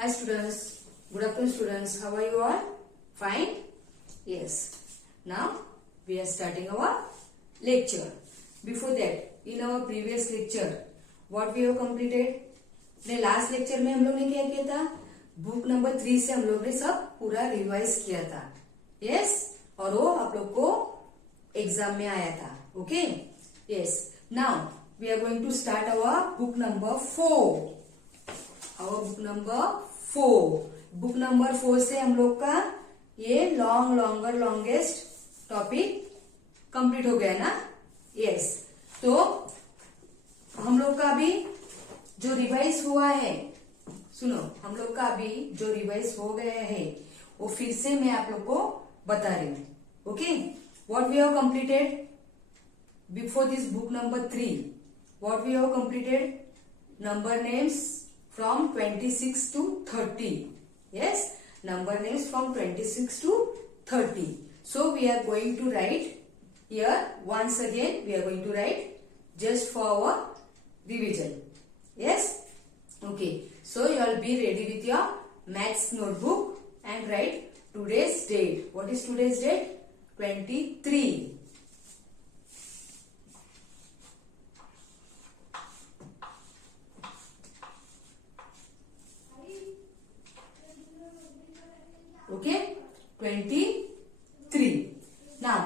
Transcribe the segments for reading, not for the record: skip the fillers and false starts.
Hi students, good afternoon students. How are you all? Fine? Yes. Now we are starting our lecture. Before that, in our previous lecture, what we have completed? ने last lecture में हम लोग ने क्या किया था? Book number 3 से हम लोग ने सब पूरा रिवाइज किया था. यस, और वो आप लोग को एग्जाम में आया था. Okay? Yes. Now we are going to start our book number 4. Our book number 4. Book number 4 से हम लोग का ये लॉन्गेस्ट टॉपिक कंप्लीट हो गया ना. यस. तो हम लोग का अभी जो रिवाइज हुआ है, सुनो, हम लोग का अभी जो रिवाइज हो गया है वो फिर से मैं आप लोग को बता रही हूँ. Okay? What we have completed before this book number 3. What we have completed? Number names from 26 to 30. Yes, number names from 26 to 30. So we are going to write here once again. We are going to write just for our revision. Yes. Okay. So you all be ready with your maths notebook and write today's date. What is today's date? 23. Okay, 23. Now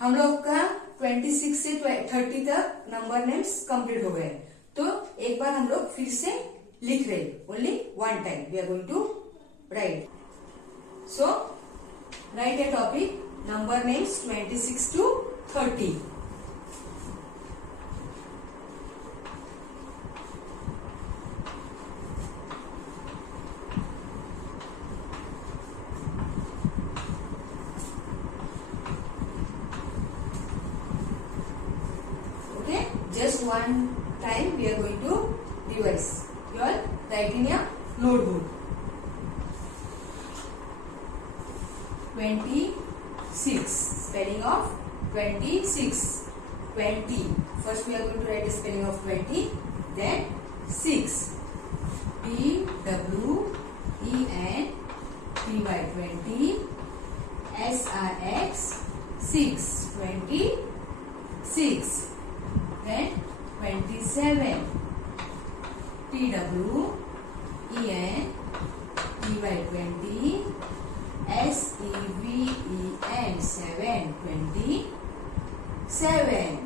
हम लोग का 26 से 30 तक number names complete हो गए. तो एक बार हम लोग फिर से लिख रहे, only one time we are going to write. So write a topic number names 26 to 30. Just one time we are going to revise. You are writing a notebook. 26. Spelling of 26. 20. First we are going to write the spelling of 20. Then 6. TWENTY. 20. SIX. 6. 26. Then 27. TWENTY. 20. SEVEN. 7. 27.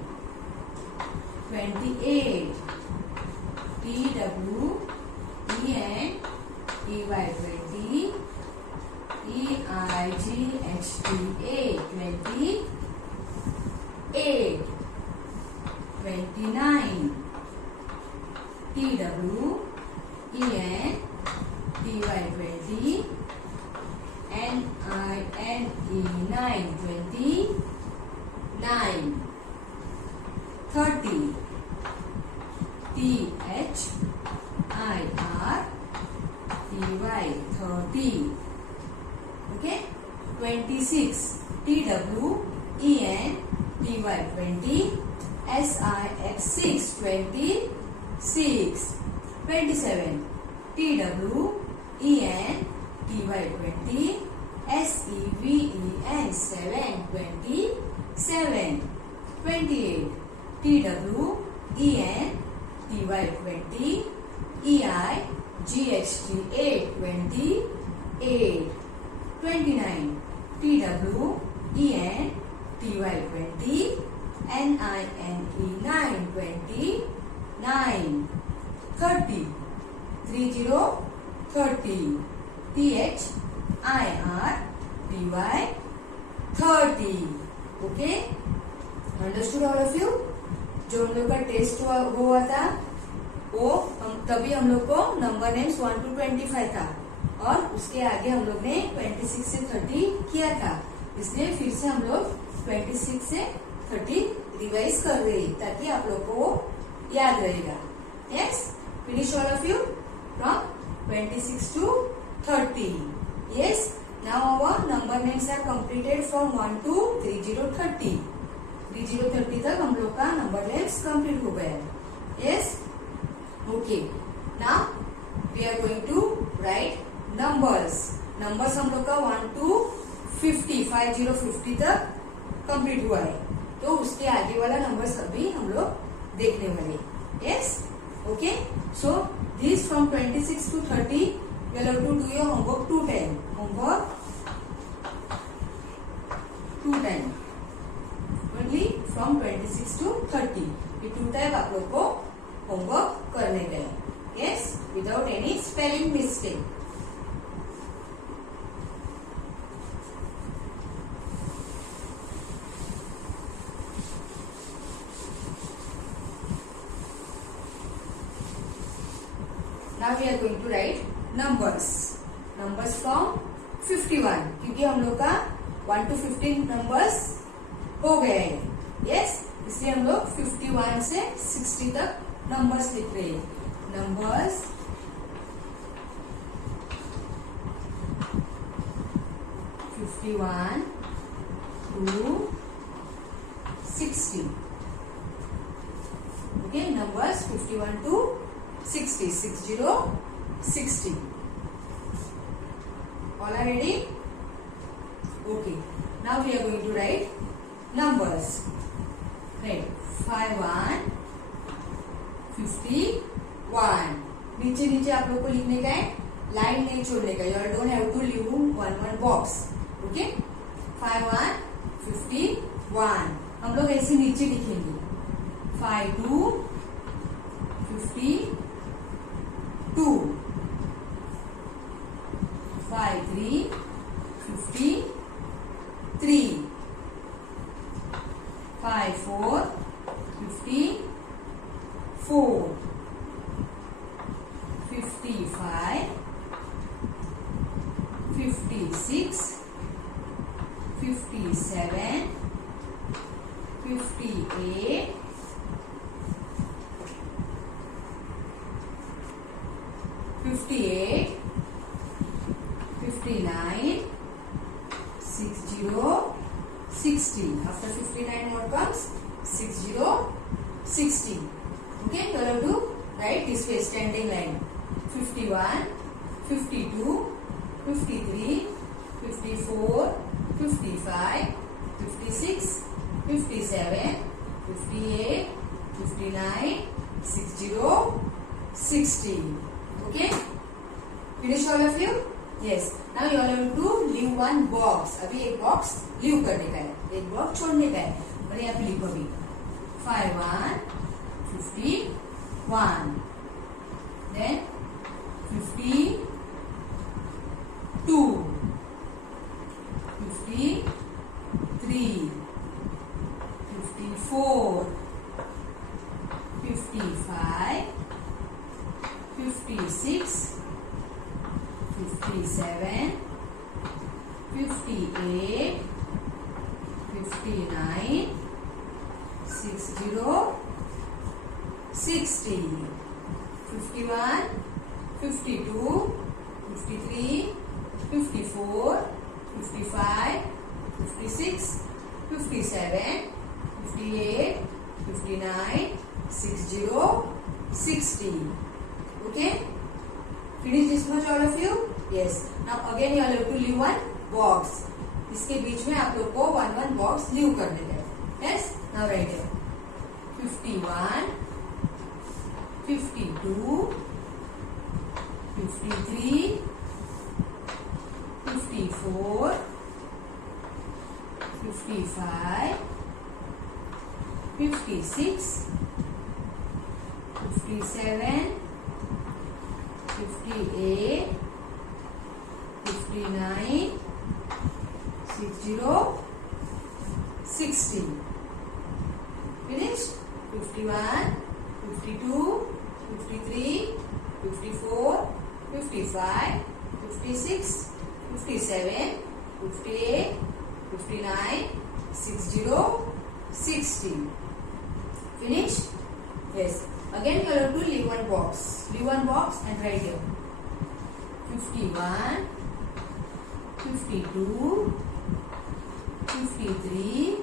28. TWENTY. 20. EIGHTA. 28. 29. TWENTY. 20. NINE. 29. 30. THIRTY. 30. Okay? 26. TWENTY. 20. SIX. 26. 27. TWENTY. 20. SEVEN. 7. 27. 28. TWENTY. 20. EIGHTA. 28. 29. TWENTY. 20. NINE. 29. 30. 30. THIRTY. 30. Okay? Understood all of you? जो हम लोग का test हुआ था वो तभी हम लोग को नंबर नेम्स 1 to 25 था और उसके आगे हम लोग ने 26 से 30 किया था. इसलिए फिर से हम लोग 26 से 30 रिवाइज कर रहे हैं ताकि आप लोग को याद रहेगा. Yes, finish all of you from 26 to 30. Yes, now our number names are completed from 1 to 30. 30 तक हम लोग का नंबर नेम्स कंप्लीट हो गया. Yes, okay. Now we are going to right numbers. Numbers हम लोग का 1 to 50 50 तक कंप्लीट हुआ है. तो उसके आगे वाला नंबर्स अभी हम लोग देखने वाले. Yes, okay. So this from 26 to 30 you will have to do your homework 2 time. Homework 2 time. Only from 26 to 30. ये 2 टाइम आप लोग को होमवर्क करने का है. Yes, without any spelling mistake. Now we are going to write numbers. Numbers from 51. क्योंकि हम लोग का 1 to 15 नंबर्स हो गए हैं. यस, इसलिए हम लोग 51 से 60 तक नंबर्स लिख रहे हैं. Numbers 51 to 60. Okay, numbers 51 to 60. 60. All are ready? Okay. Now we are going to write numbers. Right. 51, 51. नीचे नीचे आप लोग को लिखने का है, लाइन नहीं छोड़ने का. You don't have to leave one box. Okay? 51, 51. हम लोग ऐसे नीचे लिखेंगे. 52, 52. 53, 53. 54, 54. 55, 56, 57, 58, 58, 59, 60, 60. After 59 what comes? 60, 60. Okay, you have to write this way, standing line. 51, 52, 53, 54, 55, 56, 57, 58, 59, 60, 60. Okay? Finish all of you? Yes. Now you all have to leave one box. अभी एक box leave करने का है, एक बॉक्स छोड़ने का है. और यहाँ पे लिखो अभी 51, 51. Then 52, 53, 54, 55, 56, 57, 58, 59, 60, 60. 51, 52, 53, 54, 55, 56, 57, 58, 59, 60, 60. Okay? Finish this much all of you? Yes. Now again you all have to leave one box. इसके बीच में आप लोग को one box लीव कर देते हैं. Yes? Now write it. 51, 52, 53, 54, 55, 56, 57, 58, 59, 60, 60. Finished? 51, 52, 53, 54, 55, 56, 57, 58, 59, 60, 60. Finished? Yes. Again you have to leave one box. Leave one box and write here. 51, 52, 53,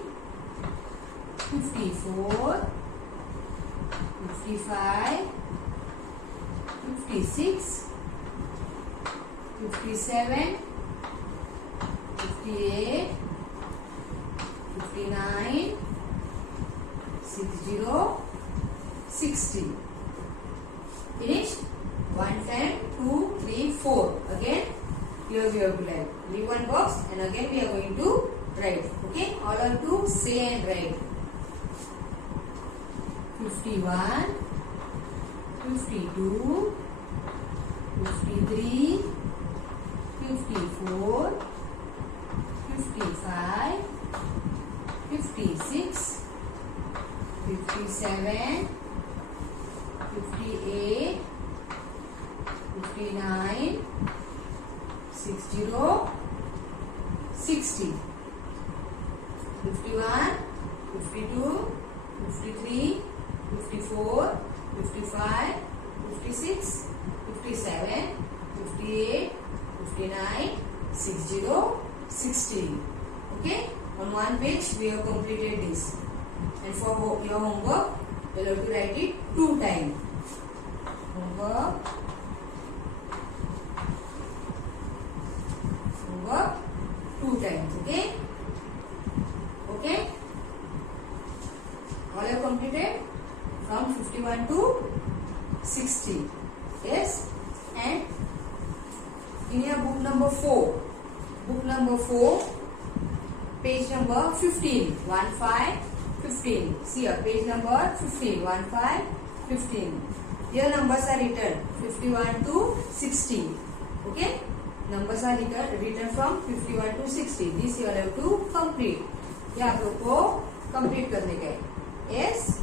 54, 55, 56, 57, 58, 59, 60, 60. Finished? 1, 10, 2, 3, 4. Again, here we have to write. Leave one box and again we are going to write. Okay? All are to say and write. 51, 52, 53, 54, 55, 56, 57, 58, 59, 60, 60, 51, 52, 53, 54, 55, 56, 57, 58, 59, 60, 60. Okay? On one page we have completed this. And for your homework, you will have to write it 2 times. Homework 2 times. Okay? Okay? All have completed from 51 to 60. Yes? And in your book number 4, page number 15, 1, 5, 15. See here, page number 15, 1, 5, 15. Here numbers are written 51 to 60. Okay? Numbers are written from 51 to 60. This you have to complete. ये आप लोग को complete करने का है. Yes?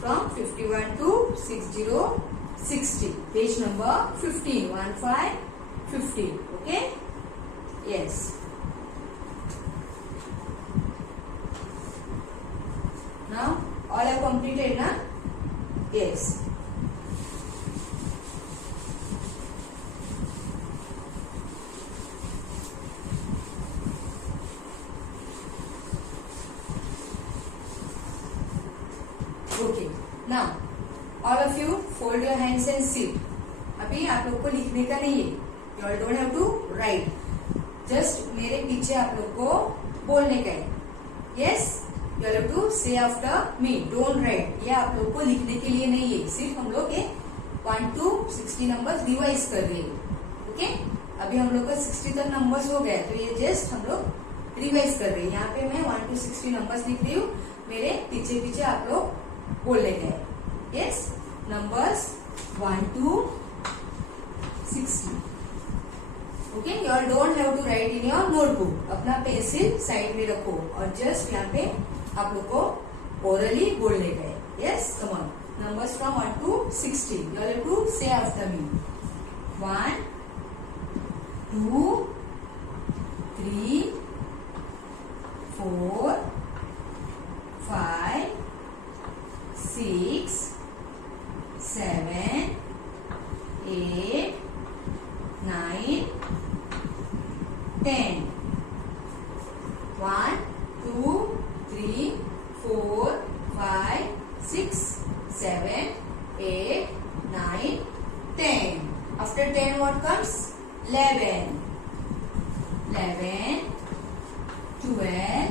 From 51 to 60, 60. Page number 15, 1, 5, 15. Okay? Yes. Now, all are completed, na? Yes. Okay. Now, all of you fold your hands and sit. अभी आप लोग को लिखने का नहीं है. You all don't have to write. Just मेरे पीछे आप लोग को बोलने का है. Yes? You all have to say after me. Don't write. ये आप लोग को लिखने के लिए नहीं है. सिर्फ हम लोग 1 to 60 नंबर्स रिवाइज कर रहे हैं. ओके? अभी हम लोग का 60 तक नंबर्स हो गया, तो ये जस्ट हम लोग रिवाइज कर रहे हैं. यहाँ पे मैं 1 to 60 नंबर्स लिख रही हूँ. मेरे पीछे पीछे आप लोग बोलने का है. Yes? Numbers 1 to 60. Okay? You all don't have to write in your notebook. अपना पेंसिल साइड में रखो और जस्ट यहाँ पे आप लोग को ओरली बोलने का है. Yes? Come on. Numbers from 1 to 60. You all have to say after me. 1, 2, 3, 4, 5, 6, 7, 8, 9, 10. 1, 2, 3, 4, 5, 6, 7, 8, 9, 10. After 10 what comes? 11. 11, 12,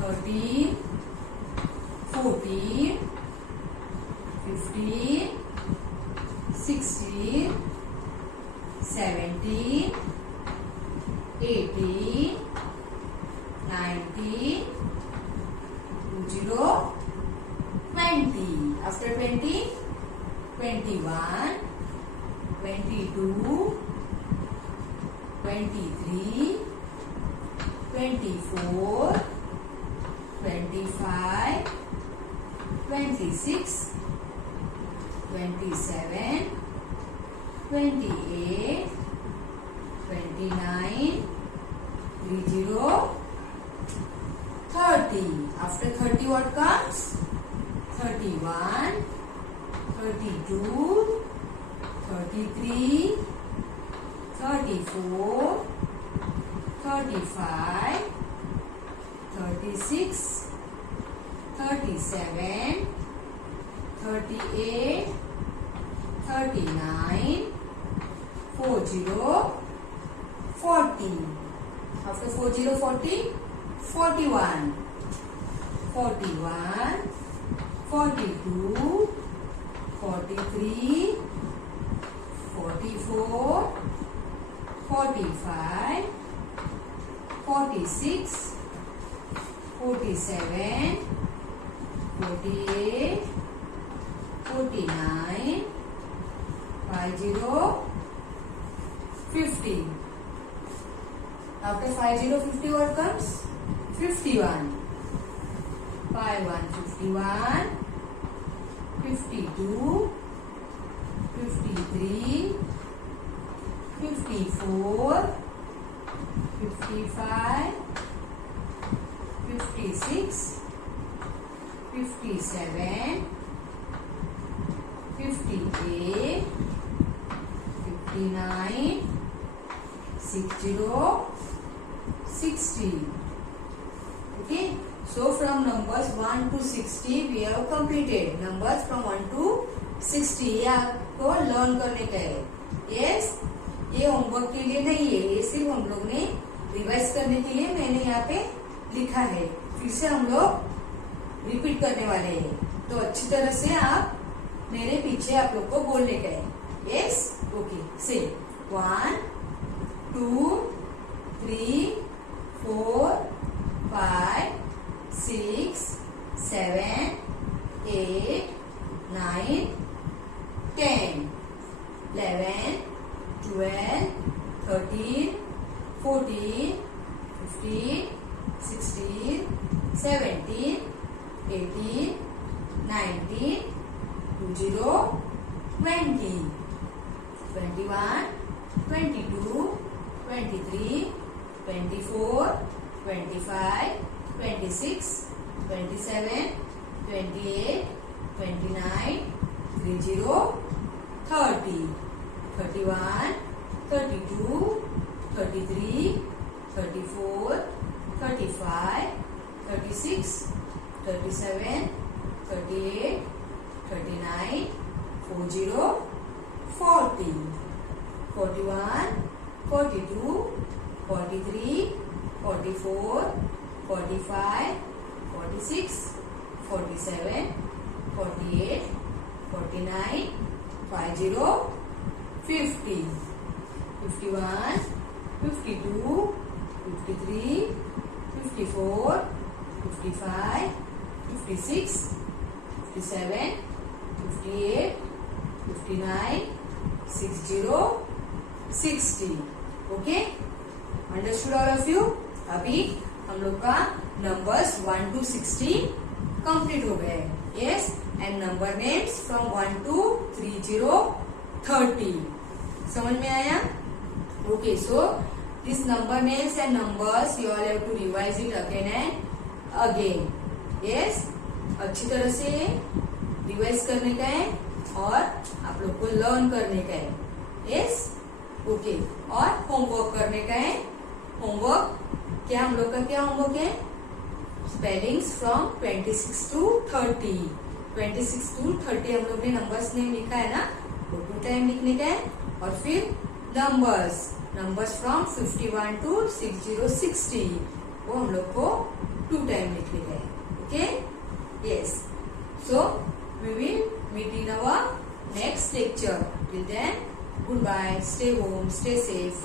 13, 14, 15, 16, 17, 18, 19, 20. After 20, 21, 22, 23, 24, 25, 26, 27, 28, 29, 30. After 30 what comes? 31, 32, 33, 34, 35, 36, 37, 38, 39, 40, 40. After 40, 40, 41. 41, 42, 43, 44, 45, 46, 47, 48, 49, 50, 50. After 50, 50 what comes? 51. 51, 51, 52, 53, 54, 55, 56, 57, 58, 59, 60, 60. Okay. So from numbers 1 to 60 we have completed. Numbers from 1 to 60 ये आपको learn करने का है. Yes, ये homework के लिए नहीं है, ये सिर्फ हम लोग ने रिवाइज करने के लिए मैंने यहाँ पे लिखा है. फिर से हम लोग रिपीट करने वाले हैं. तो अच्छी तरह से आप मेरे पीछे आप लोग को बोलने का है. Yes, okay. Say 1, 2, 3, 4, 5, 6, 7, 8, 9, 10, 11, 12, 13, 14, 15, 16, 17, 18, 19, 20, 20, 21, 22, 23, 24, 25, 26, 27, 28, 29, 30, 30, 31, 32, 33, 34, 35, 36, 37, 38, 39, 40, 40, 41, 42, 43, 44, 45, 46, 47, 48, 49, 50, 50, 51, 52, 53, 54, 55, 56, 57, 58, 59, 60, 60. Okay? Understood all of you? अभी हम लोग का नंबर्स 1 to 60 कंप्लीट हो गए. Yes, and number names from 1 to 30, 30. समझ में आया? Okay, so this number names and numbers you all have to revise it again and again. Yes, अच्छी तरह से रिवाइज करने का है और आप लोग को लर्न करने का है. Yes, okay. और होमवर्क करने का है. होमवर्क क्या हम लोग का क्या होमवर्क है? Spellings from 26 to 30. 26 to 30 हम लोग ने नंबर्स नेम लिखा है ना, वो 2 टाइम लिखने का है. और फिर नंबर्स फ्रॉम 51 to 60, 60 वो हम लोग को 2 टाइम लिखने का है. Okay, yes. So we will meet in our next lecture. Till then, goodbye. Stay home. Stay safe.